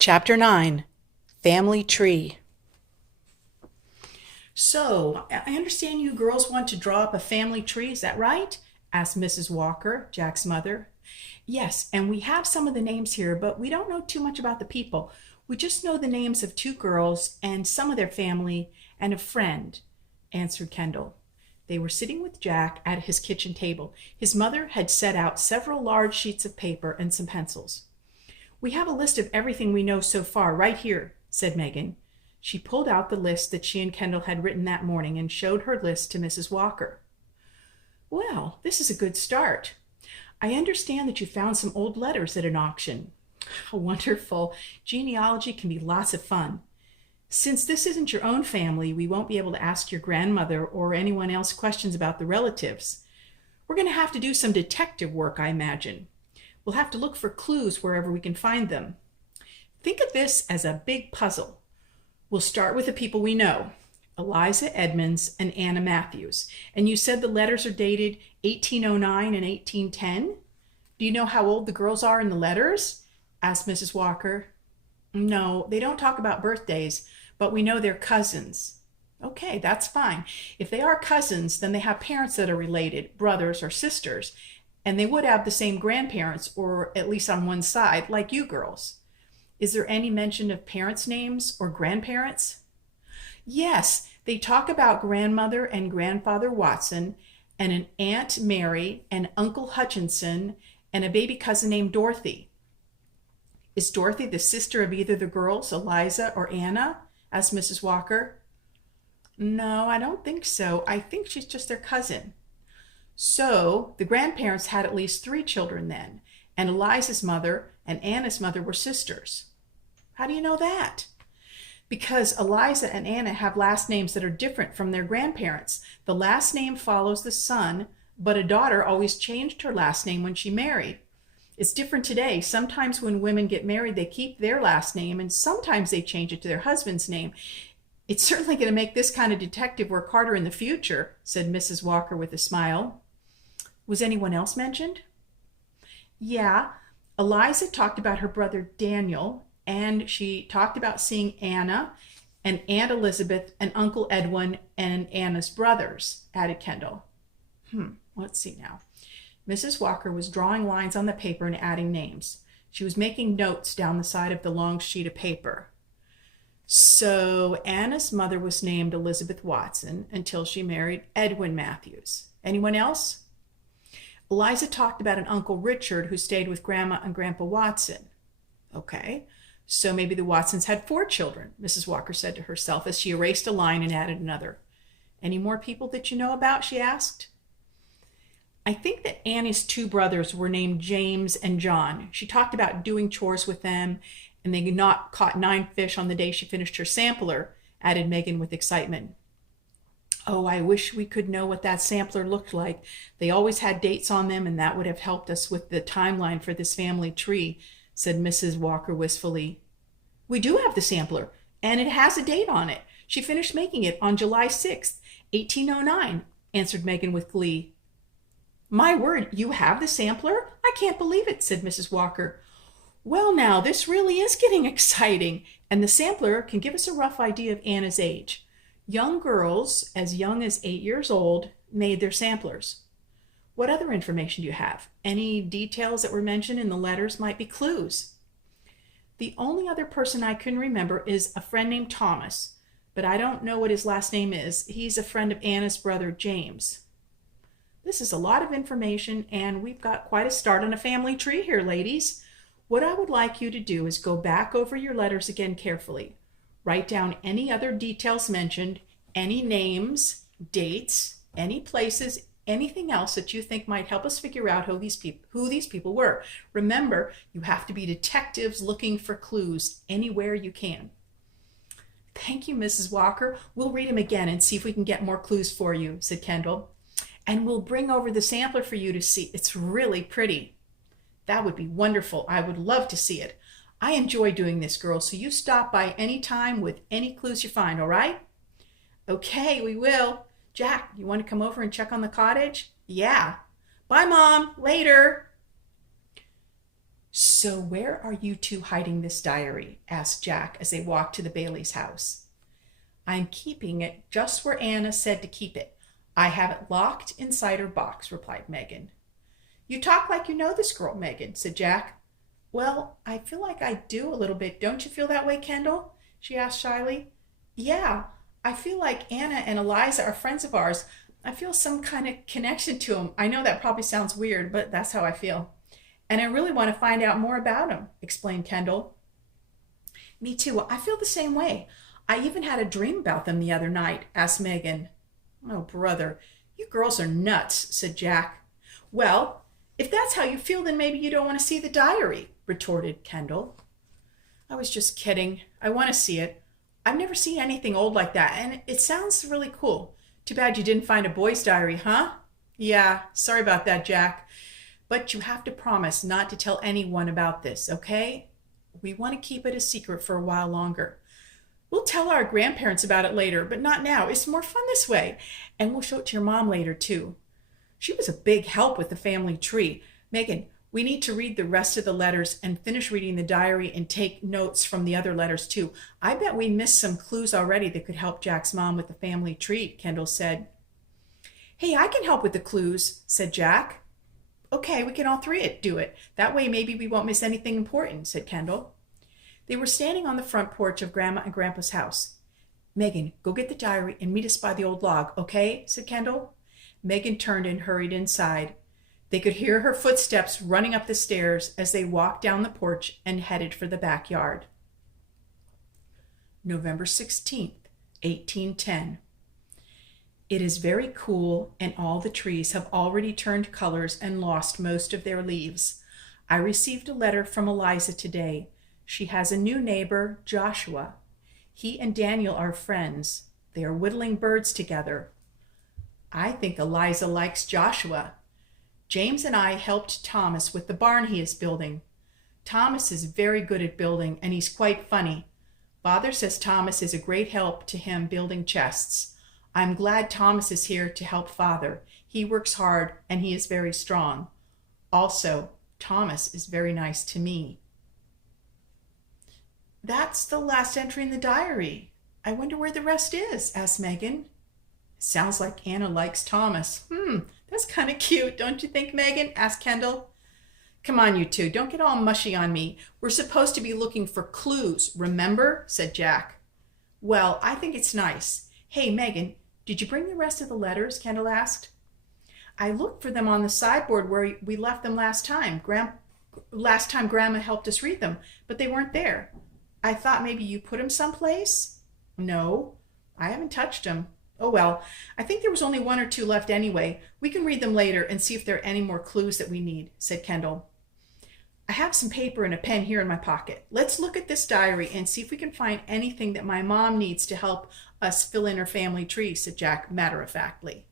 Chapter 9, Family Tree. So, I understand you girls want to draw up a family tree, is that right? Asked Mrs. Walker, Jack's mother. Yes, and we have some of the names here, but we don't know too much about the people. We just know the names of two girls and some of their family and a friend, answered Kendall. They were sitting with Jack at his kitchen table. His mother had set out several large sheets of paper and some pencils. We have a list of everything we know so far right here, said Megan. She pulled out the list that she and Kendall had written that morning and showed her list to Mrs. Walker. Well, this is a good start. I understand that you found some old letters at an auction. Wonderful. Genealogy can be lots of fun. Since this isn't your own family, we won't be able to ask your grandmother or anyone else questions about the relatives. We're going to have to do some detective work, I imagine. We'll have to look for clues wherever we can find them. Think of this as a big puzzle. We'll start with the people we know, Eliza Edmonds and Anna Matthews. And you said the letters are dated 1809 and 1810? Do you know how old the girls are in the letters? Asked Mrs. Walker. No, they don't talk about birthdays, but we know they're cousins. Okay, that's fine. If they are cousins, then they have parents that are related, brothers or sisters, and they would have the same grandparents, or at least on one side, like you girls. Is there any mention of parents' names or grandparents? Yes, they talk about grandmother and grandfather Watson, and an Aunt Mary and Uncle Hutchinson, and a baby cousin named Dorothy. Is Dorothy the sister of either the girls, Eliza or Anna? Asked Mrs. Walker. No, I don't think so. I think she's just their cousin. So the grandparents had at least 3 children then, and Eliza's mother and Anna's mother were sisters. How do you know that? Because Eliza and Anna have last names that are different from their grandparents. The last name follows the son, but a daughter always changed her last name when she married. It's different today. Sometimes when women get married, they keep their last name, and sometimes they change it to their husband's name. It's certainly going to make this kind of detective work harder in the future, said Mrs. Walker with a smile. Was anyone else mentioned? Yeah, Eliza talked about her brother Daniel, and she talked about seeing Anna and Aunt Elizabeth and Uncle Edwin and Anna's brothers, added Kendall. Let's see now. Mrs. Walker was drawing lines on the paper and adding names. She was making notes down the side of the long sheet of paper. So Anna's mother was named Elizabeth Watson until she married Edwin Matthews. Anyone else? Eliza talked about an Uncle Richard who stayed with Grandma and Grandpa Watson. Okay, so maybe the Watsons had 4 children, Mrs. Walker said to herself as she erased a line and added another. Any more people that you know about? She asked. I think that Annie's 2 brothers were named James and John. She talked about doing chores with them, and they not caught 9 fish on the day she finished her sampler, added Megan with excitement. Oh, I wish we could know what that sampler looked like. They always had dates on them, and that would have helped us with the timeline for this family tree, said Mrs. Walker wistfully. We do have the sampler, and it has a date on it. She finished making it on July 6th, 1809, answered Megan with glee. My word, you have the sampler? I can't believe it, said Mrs. Walker. Well, now, this really is getting exciting, and the sampler can give us a rough idea of Anna's age. Young girls, as young as 8 years old, made their samplers. What other information do you have? Any details that were mentioned in the letters might be clues. The only other person I can remember is a friend named Thomas, but I don't know what his last name is. He's a friend of Anna's brother, James. This is a lot of information, and we've got quite a start on a family tree here, ladies. What I would like you to do is go back over your letters again carefully. Write down any other details mentioned, any names, dates, any places, anything else that you think might help us figure out who these people were. Remember, you have to be detectives looking for clues anywhere you can. Thank you, Mrs. Walker. We'll read them again and see if we can get more clues for you, said Kendall. And we'll bring over the sampler for you to see. It's really pretty. That would be wonderful. I would love to see it. I enjoy doing this, girls, so you stop by any time with any clues you find, all right? Okay, we will. Jack, you want to come over and check on the cottage? Yeah. Bye, Mom. Later. So where are you two hiding this diary? Asked Jack as they walked to the Bailey's house. I'm keeping it just where Anna said to keep it. I have it locked inside her box, replied Megan. You talk like you know this girl, Megan, said Jack. Well, I feel like I do a little bit. Don't you feel that way, Kendall? She asked shyly. Yeah, I feel like Anna and Eliza are friends of ours. I feel some kind of connection to them. I know that probably sounds weird, but that's how I feel. And I really want to find out more about them, explained Kendall. Me too. I feel the same way. I even had a dream about them the other night, asked Megan. Oh, brother, you girls are nuts, said Jack. Well, if that's how you feel, then maybe you don't want to see the diary, retorted Kendall. I was just kidding. I want to see it. I've never seen anything old like that, and it sounds really cool. Too bad you didn't find a boy's diary, huh? Yeah, sorry about that, Jack. But you have to promise not to tell anyone about this, okay? We want to keep it a secret for a while longer. We'll tell our grandparents about it later, but not now. It's more fun this way. And we'll show it to your mom later, too. She was a big help with the family tree. Megan, we need to read the rest of the letters and finish reading the diary and take notes from the other letters, too. I bet we missed some clues already that could help Jack's mom with the family tree, Kendall said. Hey, I can help with the clues, said Jack. Okay, we can all three do it. That way maybe we won't miss anything important, said Kendall. They were standing on the front porch of Grandma and Grandpa's house. Megan, go get the diary and meet us by the old log, okay? Said Kendall. Megan turned and hurried inside. They could hear her footsteps running up the stairs as they walked down the porch and headed for the backyard. November 16th, 1810. It is very cool, and all the trees have already turned colors and lost most of their leaves. I received a letter from Eliza today. She has a new neighbor, Joshua. He and Daniel are friends. They are whittling birds together. I think Eliza likes Joshua. James and I helped Thomas with the barn he is building. Thomas is very good at building, and he's quite funny. Father says Thomas is a great help to him building chests. I'm glad Thomas is here to help Father. He works hard, and he is very strong. Also, Thomas is very nice to me. That's the last entry in the diary. I wonder where the rest is, asked Megan. Sounds like Anna likes Thomas. That's kind of cute, don't you think, Megan? Asked Kendall. Come on, you two, don't get all mushy on me. We're supposed to be looking for clues, remember? Said Jack. Well, I think it's nice. Hey, Megan, did you bring the rest of the letters? Kendall asked. I looked for them on the sideboard where we left them last time. Last time Grandma helped us read them, but they weren't there. I thought maybe you put them someplace? No, I haven't touched them. Oh well, I think there was only one or two left anyway. We can read them later and see if there are any more clues that we need, said Kendall. I have some paper and a pen here in my pocket. Let's look at this diary and see if we can find anything that my mom needs to help us fill in her family tree, said Jack matter-of-factly.